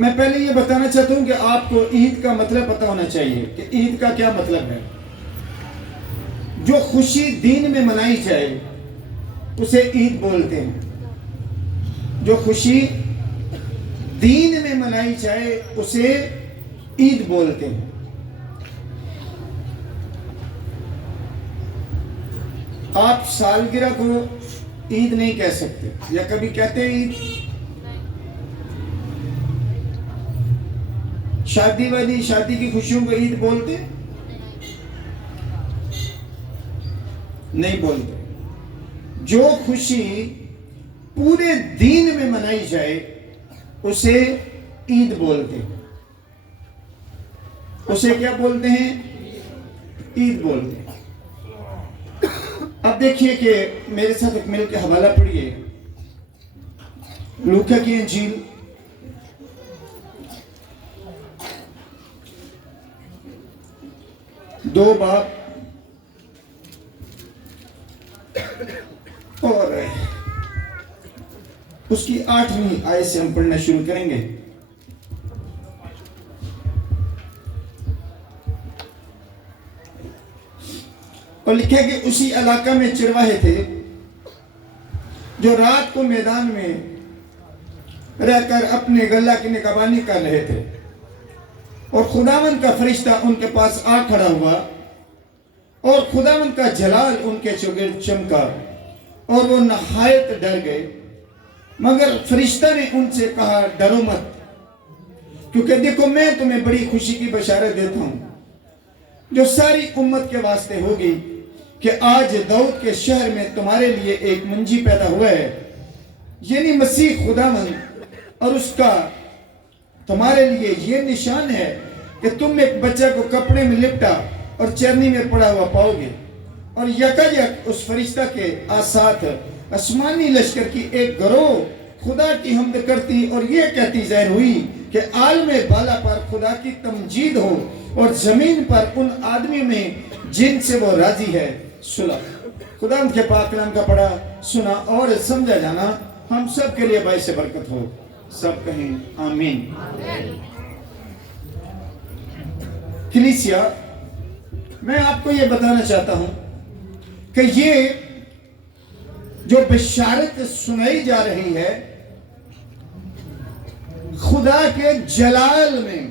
میں پہلے یہ بتانا چاہتا ہوں کہ آپ کو عید کا مطلب پتہ ہونا چاہیے کہ عید کا کیا مطلب ہے۔ جو خوشی دین میں منائی جائے اسے عید بولتے ہیں۔ جو خوشی دین میں منائی جائے اسے عید بولتے ہیں۔ آپ سالگرہ کو عید نہیں کہہ سکتے، یا کبھی کہتے ہیں عید؟ شادی کی خوشیوں کو عید بولتے نہیں بولتے۔ جو خوشی پورے دین میں منائی جائے اسے عید بولتے ہیں۔ اسے کیا بولتے ہیں؟ عید بولتے ہیں۔ اب دیکھیے کہ میرے ساتھ ایک مل کے حوالہ پڑھیے، لوکا کی انجیل 2 باب اور اس کی 8ویں آیت سے ہم پڑھنا شروع کریں گے۔ اور لکھا کہ اسی علاقہ میں چرواہے تھے جو رات کو میدان میں رہ کر اپنے گلہ کی نگہبانی کر رہے تھے، اور خداوند کا فرشتہ ان کے پاس آ کھڑا ہوا، اور خداوند کا جلال ان کے چوگرد چمکا، اور وہ نہایت ڈر گئے۔ مگر فرشتہ نے ان سے کہا، ڈرو مت، کیونکہ دیکھو میں تمہیں بڑی خوشی کی بشارت دیتا ہوں جو ساری امت کے واسطے ہوگی، کہ آج داؤد کے شہر میں تمہارے لیے ایک منجی پیدا ہوا ہے، یعنی مسیح خداوند، اور اس کا تمہارے لیے یہ نشان ہے کہ تم ایک بچہ کو کپڑے میں لپٹا اور چرنی میں پڑا ہوا پاؤ گے۔ اور یکایک اس فرشتہ کے ساتھ آسمانی لشکر کی ایک گروہ خدا کی حمد کرتی اور یہ کہتی ظاہر ہوئی کہ عالم بالا پر خدا کی تمجید ہو، اور زمین پر ان آدمیوں میں جن سے وہ راضی ہے صلح۔ خدا کے پاک کلام کا پڑھا، سنا اور سمجھا جانا ہم سب کے لیے باعث برکت ہو۔ سب کہیں آمین۔ کلیسیا، میں آپ کو یہ بتانا چاہتا ہوں کہ یہ جو بشارت سنائی جا رہی ہے خدا کے جلال میں،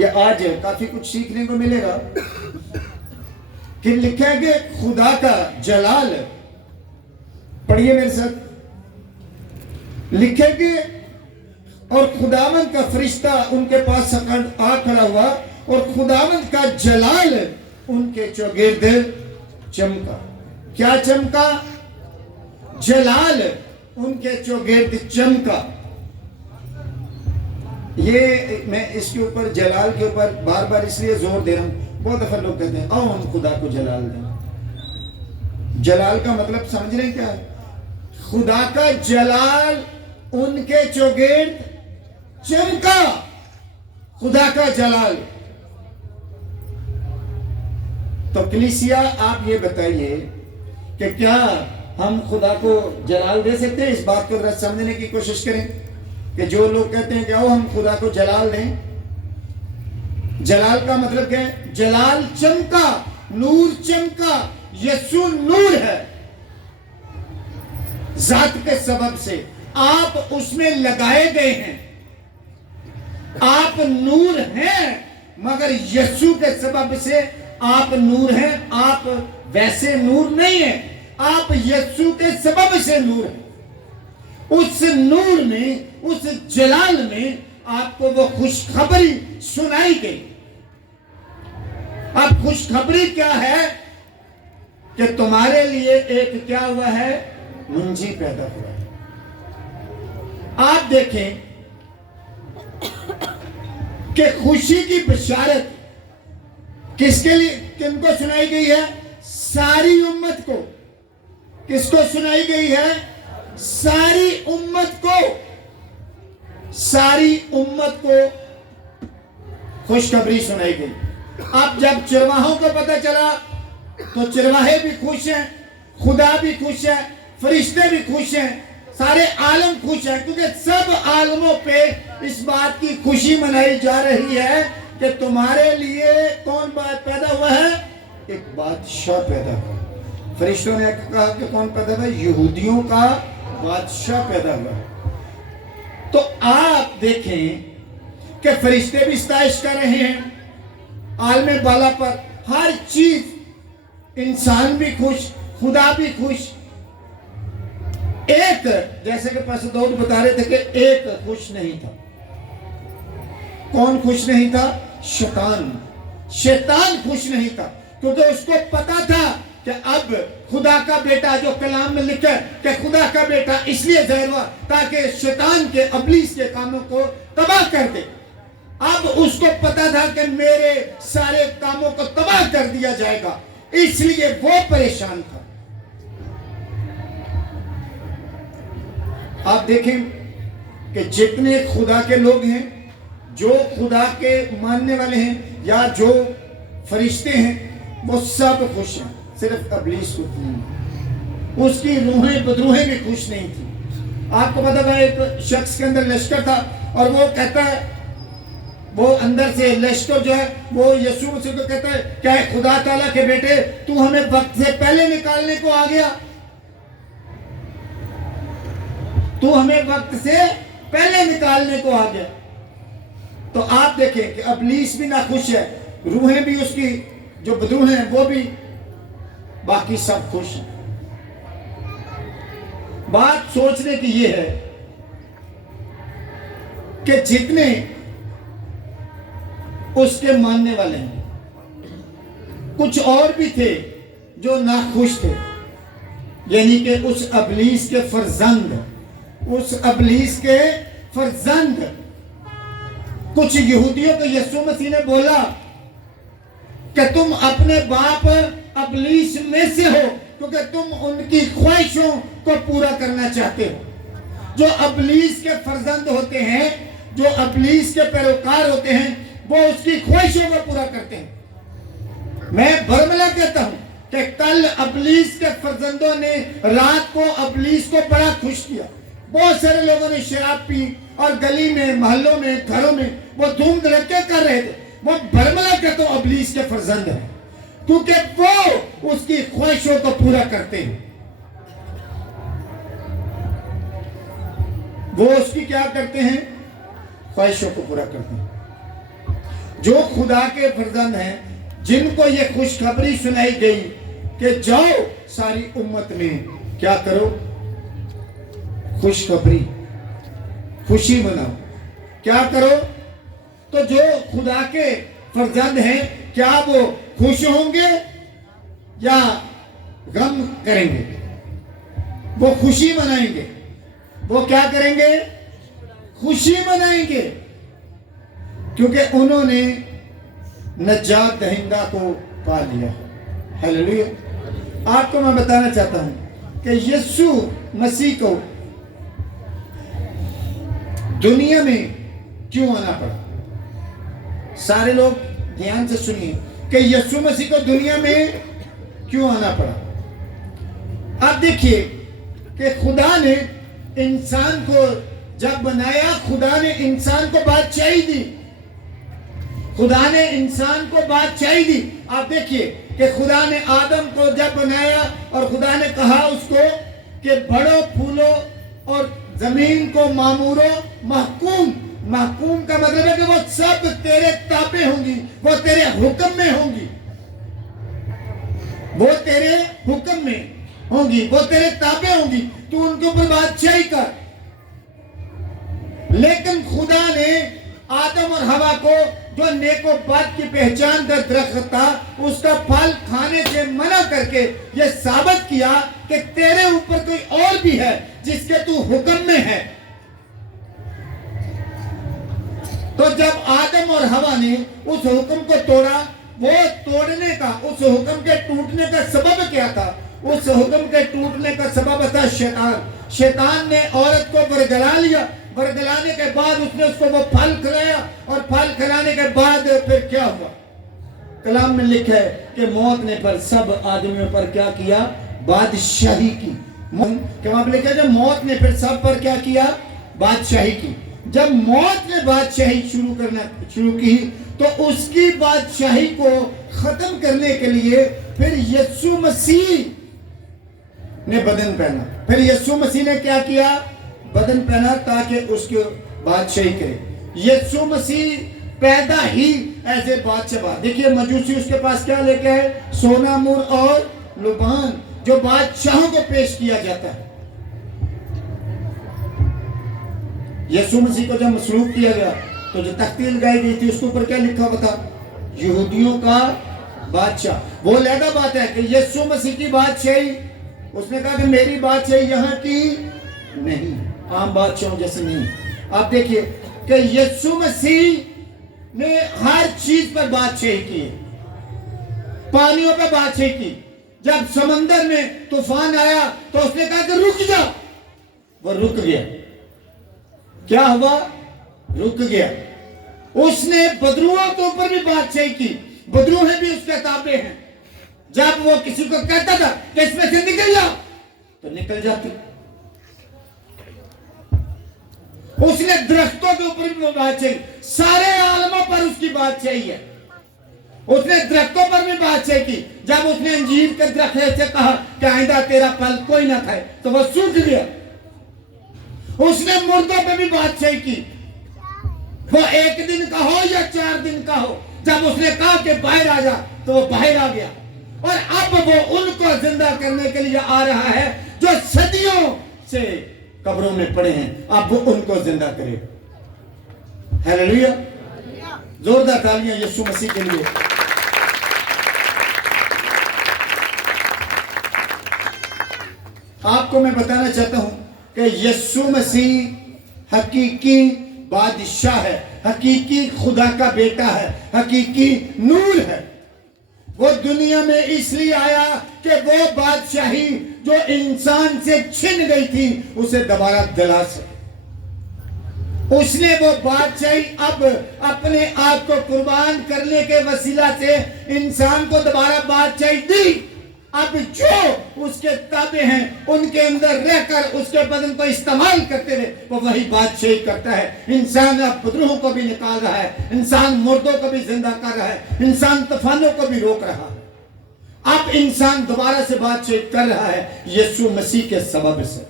یہ آج کافی کچھ سیکھنے کو ملے گا کہ لکھا ہے کہ خدا کا جلال، پڑھیے میرے ساتھ، لکھے کہ اور خداوند کا فرشتہ ان کے پاس آ کھڑا ہوا، اور خداوند کا جلال ان کے چوگرد چمکا۔ کیا چمکا؟ جلال ان کے چوگرد چمکا۔ یہ میں اس کے اوپر جلال کے اوپر بار بار اس لیے زور دے رہا ہوں، بہت دفعہ لوگ کہتے ہیں آؤ ہم خدا کو جلال دیں۔ جلال کا مطلب سمجھ رہے ہیں کیا ہے؟ خدا کا جلال ان کے چوگرد چمکا۔ خدا کا جلال۔ تو کلیسیا، آپ یہ بتائیے کہ کیا ہم خدا کو جلال دے سکتے ہیں؟ اس بات کو ذرا سمجھنے کی کوشش کریں کہ جو لوگ کہتے ہیں کہ آؤ ہم خدا کو جلال دیں، جلال کا مطلب کیا ہے؟ جلال چمکا، نور چمکا۔ یسوع نور ہے، ذات کے سبب سے آپ اس میں لگائے گئے ہیں۔ آپ نور ہیں، مگر یسوع کے سبب سے آپ نور ہیں۔ آپ ویسے نور نہیں ہیں، آپ یسوع کے سبب سے نور ہیں۔ اس نور میں، اس جلال میں آپ کو وہ خوشخبری سنائی گئی۔ اب خوشخبری کیا ہے؟ کہ تمہارے لیے ایک کیا ہوا ہے؟ منجی پیدا ہوا ہے۔ آپ دیکھیں کہ خوشی کی بشارت کس کے لیے، کن کو سنائی گئی ہے؟ ساری امت کو۔ کس کو سنائی گئی ہے؟ ساری امت کو۔ ساری امت کو خوشخبری سنائی گئی۔ اب جب چرواہوں کو پتہ چلا تو چرواہے بھی خوش ہیں، خدا بھی خوش ہے، فرشتے بھی خوش ہیں، سارے عالم خوش ہیں، کیونکہ سب عالموں پہ اس بات کی خوشی منائی جا رہی ہے کہ تمہارے لیے کون بات پیدا ہوا ہے؟ ایک بادشاہ پیدا ہوا۔ فرشتوں نے کہا کہ کون پیدا ہوا؟ یہودیوں کا بادشاہ پیدا ہوا۔ تو آپ دیکھیں کہ فرشتے بھی ستائش کر رہے ہیں عالم بالا پر، ہر چیز، انسان بھی خوش، خدا بھی خوش۔ ایک، جیسے کہ پاسٹر داؤد بتا رہے تھے کہ ایک خوش نہیں تھا۔ کون خوش نہیں تھا؟ شیطان۔ شیطان خوش نہیں تھا، کیونکہ اس کو پتا تھا کہ اب خدا کا بیٹا، جو کلام میں لکھا ہے کہ خدا کا بیٹا اس لیے ظاہر ہوا تاکہ شیطان کے، ابلیس کے کاموں کو تباہ کر دے۔ اب اس کو پتا تھا کہ میرے سارے کاموں کو تباہ کر دیا جائے گا، اس لیے وہ پریشان تھا۔ آپ دیکھیں کہ جتنے خدا کے لوگ ہیں، جو خدا کے ماننے والے ہیں یا جو فرشتے ہیں، وہ سب خوش ہیں، صرف ابلیس کو نہیں۔ اس کی روحیں بدروحیں بھی خوش نہیں تھی۔ آپ کو پتا تھا ایک شخص کے اندر لشکر تھا، اور وہ کہتا ہے، وہ اندر سے لشکر جو ہے وہ یسوع مسیح کو کہتا ہے کہ اے خدا تعالیٰ کے بیٹے، تو ہمیں وقت سے پہلے نکالنے کو آ گیا، تو ہمیں وقت سے پہلے نکالنے کو آ گیا۔ تو آپ دیکھیں کہ ابلیس بھی ناخوش ہے، روحیں بھی اس کی جو بدروح ہیں وہ بھی، باقی سب خوش ہیں۔ بات سوچنے کی یہ ہے کہ جتنے اس کے ماننے والے ہیں، کچھ اور بھی تھے جو ناخوش تھے، یعنی کہ اس ابلیس کے فرزند، اس ابلیس کے فرزند۔ کچھ یہودیوں کو یسوع مسیح نے بولا کہ تم اپنے باپ ابلیس میں سے ہو، کیونکہ تم ان کی خواہشوں کو پورا کرنا چاہتے ہو۔ جو ابلیس کے فرزند ہوتے ہیں، جو ابلیس کے پیروکار ہوتے ہیں، وہ اس کی خواہشوں کو پورا کرتے ہیں۔ میں برملا کہتا ہوں کہ کل ابلیس کے فرزندوں نے رات کو ابلیس کو بڑا خوش کیا۔ بہت سارے لوگوں نے شراب پی اور گلی میں، محلوں میں، گھروں میں وہ دھوم دھڑکے کر رہے تھے۔ وہ برملا کہتا ہوں ابلیس کے فرزند ہیں، کیونکہ وہ اس کی خواہشوں کو پورا کرتے ہیں۔ وہ اس کی کیا کرتے ہیں؟ خواہشوں کو پورا کرتے ہیں۔ جو خدا کے فرزند ہیں، جن کو یہ خوشخبری سنائی گئی کہ جاؤ ساری امت میں کیا کرو؟ خوشخبری، خوشی مناؤ۔ کیا کرو؟ تو جو خدا کے فرزند ہیں، کیا وہ خوش ہوں گے یا غم کریں گے؟ وہ خوشی منائیں گے۔ وہ کیا کریں گے؟ خوشی منائیں گے، کیونکہ انہوں نے نجات دہندہ کو پا لیا۔ ہیلیلویا۔ آپ کو میں بتانا چاہتا ہوں کہ یسوع مسیح کو دنیا میں کیوں آنا پڑا؟ سارے لوگ دھیان سے سنیے کہ یسوع مسیح کو دنیا میں کیوں آنا پڑا۔ آپ دیکھیے کہ خدا نے انسان کو جب بنایا، خدا نے انسان کو بادشاہی دی۔ خدا نے انسان کو بادشاہی دی۔ آپ دیکھیے کہ خدا نے آدم کو جب بنایا اور خدا نے کہا اس کو کہ بڑھو پھولو اور زمین کو معمورو محکوم۔ محکوم کا مطلب ہے کہ وہ سب تیرے تابع ہوں گی، وہ تیرے حکم میں ہوں گی، وہ تیرے حکم میں ہوں گی، وہ تیرے تابع ہوں گی، تو ان کے اوپر بادشاہی کر۔ لیکن خدا نے آدم اور حوا کو جو نیک و بد کی پہچان کا درخت تھا، اس کا پھل کھانے سے منع کر کے یہ ثابت کیا کہ تیرے اوپر کوئی اور بھی ہے جس کے تو حکم میں ہے۔ تو جب آدم اور حوا نے اس حکم کو توڑا، وہ توڑنے کا، اس حکم کے ٹوٹنے کا سبب کیا تھا؟ اس حکم کے ٹوٹنے کا سبب تھا شیطان۔ شیطان نے عورت کو برگلا لیا، برگلانے کے بعد اس نے اس کو وہ پھل کھلایا، اور پھل کھلانے کے بعد پھر کیا ہوا؟ کلام میں لکھا ہے کہ موت نے پر سب آدمیوں پر کیا کیا؟ بادشاہی کی۔ کہ وہاں پہ لکھا جب موت نے پھر سب پر کیا کیا؟ بادشاہی کی. جب موت نے بادشاہی شروع کی تو اس کی بادشاہی کو ختم کرنے کے لیے پھر یسوع مسیح نے بدن پہنا. پھر یسوع مسیح نے کیا کیا؟ بدن پہنا تاکہ اس کی بادشاہی کرے. یسوع مسیح پیدا ہی ایسے بادشاہ. دیکھیے مجوسی اس کے پاس کیا لے کے ہے؟ سونا، مور اور لبان، جو بادشاہوں کو پیش کیا جاتا ہے. یسوع مسیح کو جب مصلوب کیا گیا تو جو تختی لگائی گئی تھی اس کے اوپر کیا لکھا ہوا تھا؟ یہودیوں کا بادشاہ. وہ علیحدہ بات ہے کہ یسوع مسیح کی بادشاہی، اس نے کہا کہ میری بادشاہی یہاں کی نہیں، عام بادشاہوں جیسے نہیں. آپ دیکھیے کہ یسوع مسیح نے ہر چیز پر بادشاہی کی. پانیوں پہ بادشاہی کی. جب سمندر میں طوفان آیا تو اس نے کہا کہ رک جا، وہ رک گیا. کیا ہوا؟ رک گیا. اس نے بدروہوں کے اوپر بھی بادشاہی کی. بدروہیں بھی اس کے تابع ہیں. جب وہ کسی کو کہتا تھا کہ اس میں سے نکل جا تو نکل جاتی. اس نے درختوں کے اوپر بھی بادشاہی، سارے عالموں پر اس کی بادشاہی ہے. اس نے درختوں پر بھی بادشاہی کی. جب اس نے انجیر کے درخت سے کہا کہ آئندہ تیرا پھل کوئی نہ کھائے تو وہ سوکھ گیا. اس نے مردوں پہ بھی بادشاہی کی. وہ 1 دن کا ہو یا 4 دن کا ہو، جب اس نے کہا کہ باہر آ جا تو وہ باہر آ گیا. اور اب وہ ان کو زندہ کرنے کے لیے آ رہا ہے جو صدیوں سے قبروں میں پڑے ہیں. اب وہ ان کو زندہ کرے. ہیلیلویا. زوردار تالیاں یسوع مسیح کے لیے. آپ کو میں بتانا چاہتا ہوں کہ یسوع مسیح حقیقی بادشاہ ہے، حقیقی خدا کا بیٹا ہے، حقیقی نور ہے. وہ دنیا میں اس لیے آیا کہ وہ بادشاہی جو انسان سے چھن گئی تھی اسے دوبارہ دلا سکے. اس نے وہ بادشاہی اب اپنے آپ کو قربان کرنے کے وسیلہ سے انسان کو دوبارہ بادشاہی دی. اب جو اس کے تابع ہیں ان کے اندر رہ کر اس کے بدن کو استعمال کرتے ہوئے وہ وہی بادشاہی کرتا ہے. انسان اب بدروہوں کو بھی نکال رہا ہے، انسان مردوں کو بھی زندہ کر رہا ہے، انسان طوفانوں کو بھی روک رہا ہے. اب انسان دوبارہ سے بادشاہی کر رہا ہے یسوع مسیح کے سبب سے.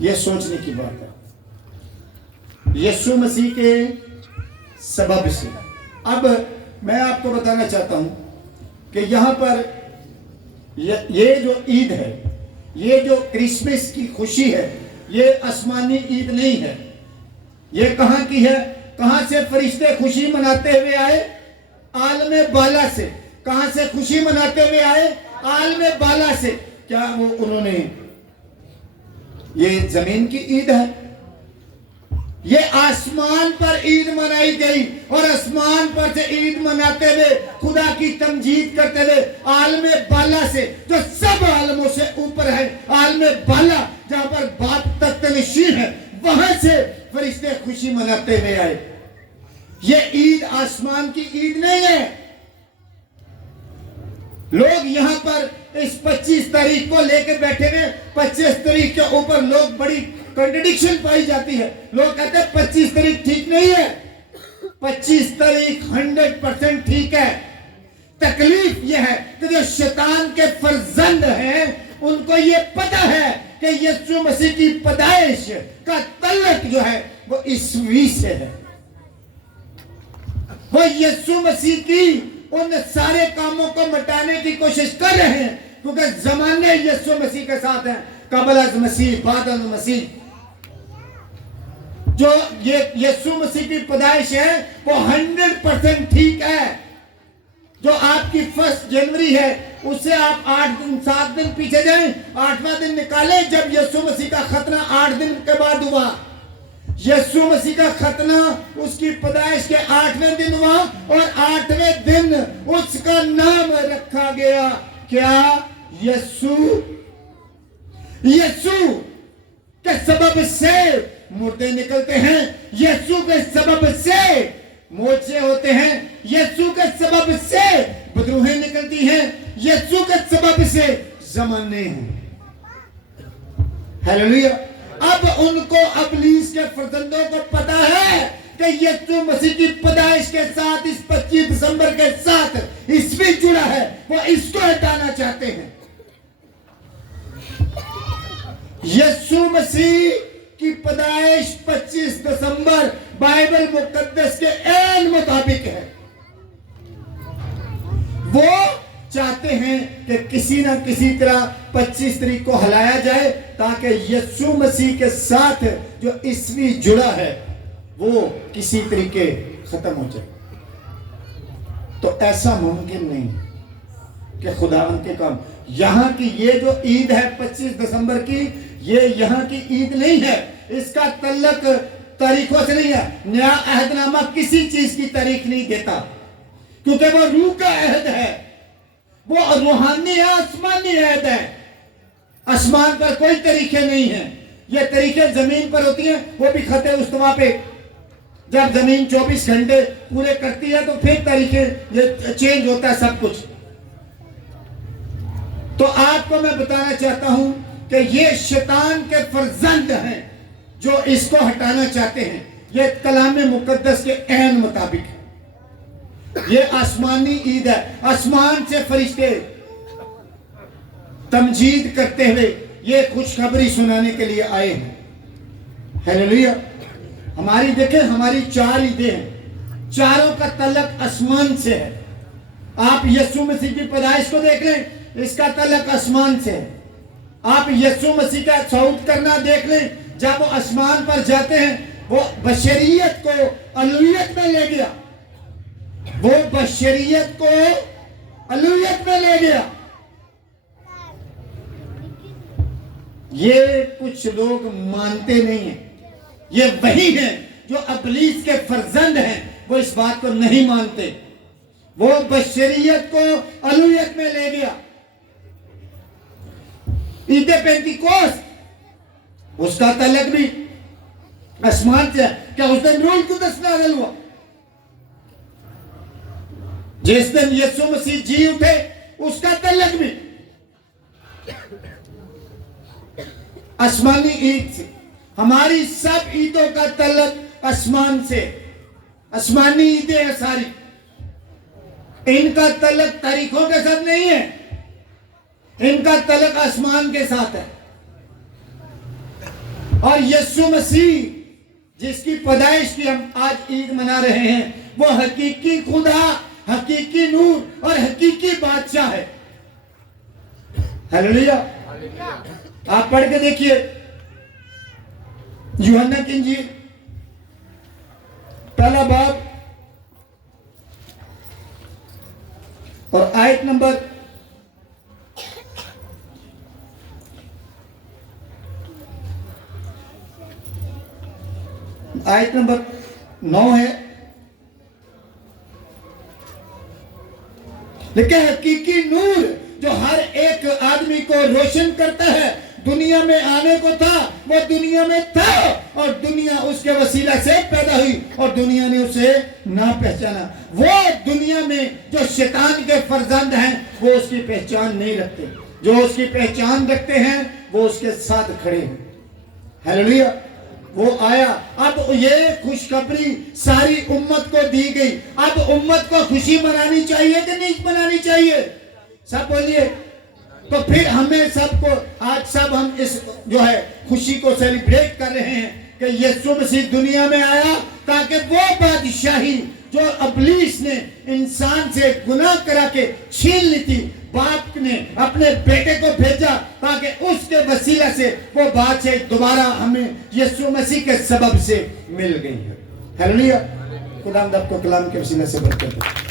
یہ سوچنے کی بات ہے، یسوع مسیح کے سبب سے. اب میں آپ کو بتانا چاہتا ہوں کہ یہاں پر یہ جو عید ہے، یہ جو کرسمس کی خوشی ہے، یہ آسمانی عید نہیں ہے. یہ کہاں کی ہے؟ کہاں سے فرشتے خوشی مناتے ہوئے آئے؟ عالم بالا سے. کہاں سے خوشی مناتے ہوئے آئے؟ عالم بالا سے. کیا وہ انہوں نے یہ زمین کی عید ہے؟ یہ آسمان پر عید منائی گئی اور آسمان پر سے عید مناتے ہوئے خدا کی تمجید کرتے ہوئے عالم بالا سے جو سب عالموں سے اوپر ہے، عالم بالا جہاں پر باپ تخت نشین ہے، وہاں سے فرشتے خوشی مناتے ہوئے آئے. یہ عید آسمان کی عید نہیں ہے. لوگ یہاں پر اس 25 تاریخ کو لے کے بیٹھے ہوئے. 25 تاریخ کے اوپر لوگ بڑی کنٹرڈکشن پائی جاتی ہے. لوگ کہتے ہیں 25 تاریخ ٹھیک نہیں ہے. 25 تاریخ 100% ٹھیک ہے. تکلیف یہ ہے کہ جو شیطان کے فرزند ہیں ان کو یہ پتہ ہے کہ یسوع مسیح کی پیدائش کا تعلق جو ہے وہ عیسوی سے ہے. وہ یسوع مسیح کی ان سارے کاموں کو مٹانے کی کوشش کر رہے ہیں کیونکہ زمانے یسوع مسیح کے ساتھ ہیں. قبل از مسیح، بعد از مسیح. جو یہ یسوع مسیح کی پیدائش ہے وہ 100% ٹھیک ہے. جو آپ کی 1 جنوری ہے اس سے آپ 7 دن پیچھے جائیں، 8واں دن نکالیں جب یسوع مسیح کا ختنہ 8 دن کے بعد ہوا. یسوع مسیح کا ختنہ اس کی پیدائش کے 8ویں دن ہوا اور 8ویں دن اس کا نام رکھا گیا کیا؟ یسوع. یسوع کے سبب سے مردے نکلتے ہیں، یسوع کے سبب سے موجے ہوتے ہیں، یسوع کے سبب سے بدروہیں نکلتی ہیں، یسوع کے سبب سے زمانے ہیں. ہیلیلویا. اب ان کو ابلیس کے فرزندوں کو پتا ہے کہ یسوع مسیح کی پیدائش کے ساتھ اس 25 دسمبر کے ساتھ عیسوی جڑا ہے. وہ اس کو ہٹانا چاہتے ہیں. یسوع مسیح کی پیدائش 25 دسمبر بائبل مقدس کے عین مطابق ہے. وہ چاہتے ہیں کہ کسی نہ کسی طرح 25 تاریخ کو ہلایا جائے تاکہ یسوع مسیح کے ساتھ جو عیسوی جڑا ہے وہ کسی طریقے ختم ہو جائے. تو ایسا ممکن نہیں کہ خداوند کے کام. یہاں کی یہ جو عید ہے 25 دسمبر کی، یہ یہاں کی عید نہیں ہے. اس کا تعلق تاریخوں سے نہیں ہے. نیا عہد نامہ کسی چیز کی تاریخ نہیں دیتا کیونکہ وہ روح کا عہد ہے. وہ روحانی ہے، آسمانی عہد ہے. آسمان پر کوئی طریقے نہیں ہیں. یہ طریقے زمین پر ہوتی ہیں، وہ بھی خط استوا پہ. جب زمین 24 گھنٹے پورے کرتی ہے تو پھر طریقے یہ چینج ہوتا ہے سب کچھ. تو آپ کو میں بتانا چاہتا ہوں کہ یہ شیطان کے فرزند ہیں جو اس کو ہٹانا چاہتے ہیں. یہ کلام مقدس کے عین مطابق ہے. یہ آسمانی عید ہے. آسمان سے فرشتے تمجید کرتے ہوئے یہ خوشخبری سنانے کے لیے آئے ہیں. ہیلیلویا. ہماری دیکھیں، ہماری 4 عیدیں ہیں. چاروں کا تعلق آسمان سے ہے. آپ یسوع مسیح کی پیدائش کو دیکھ لیں، اس کا تعلق آسمان سے ہے. آپ یسوع مسیح کا صعود کرنا دیکھ لیں، جب وہ آسمان پر جاتے ہیں وہ بشریت کو الوہیت میں لے گیا. وہ بشریت کو الوہیت میں لے گیا. یہ کچھ لوگ مانتے نہیں ہیں. یہ وہی ہیں جو ابلیس کے فرزند ہیں، وہ اس بات کو نہیں مانتے. وہ بشریت کو الوہیت میں لے گیا. عید پینتیکوست اس کا تعلق بھی آسمان سے ہے. کیا اس دن روح القدس نازل ہوا؟ جس دن یسوع مسیح جی اٹھے اس کا تعلق بھی آسمانی عید سے. ہماری سب عیدوں کا تعلق آسمان سے. آسمانی عیدیں ہیں ساری. ان کا تعلق تاریخوں کے ساتھ نہیں ہے، ان کا تعلق آسمان کے ساتھ ہے. اور یسوع مسیح جس کی پیدائش کی ہم آج عید منا رہے ہیں، وہ حقیقی خدا، حقیقی نور اور حقیقی بادشاہ ہے. ہیلیلویا. آپ پڑھ کے دیکھیے یوحنا کی انجیل 1 باب اور آیت نمبر 9 ہے. لیکن حقیقی نور جو ہر ایک آدمی کو روشن کرتا ہے، دنیا میں آنے کو تھا، وہ دنیا میں تھا اور دنیا اس کے وسیلہ سے پیدا ہوئی اور دنیا نے اسے نہ پہچانا. وہ دنیا میں جو شیطان کے فرزند ہیں وہ اس کی پہچان نہیں رکھتے. جو اس کی پہچان رکھتے ہیں وہ اس کے ساتھ کھڑے ہیں. ہیلیلویا. وہ آیا. اب یہ خوشخبری ساری امت کو دی گئی. اب امت کو خوشی منانی چاہیے کہ نہیں منانی چاہیے؟ سب بولیے. تو پھر ہمیں سب کو آج سب ہم اس جو ہے خوشی کو سیلیبریٹ کر رہے ہیں کہ یسوع مسیح دنیا میں آیا تاکہ وہ بادشاہی جو ابلیس نے انسان سے گناہ کرا کے چھین لی تھی، باپ نے اپنے بیٹے کو بھیجا تاکہ اس کے وسیلہ سے وہ بادشاہی دوبارہ ہمیں یسوع مسیح کے سبب سے مل گئی ہے. ہیلیلویا. خدا آپ کو کلام کے وسیلہ سے برکت دے.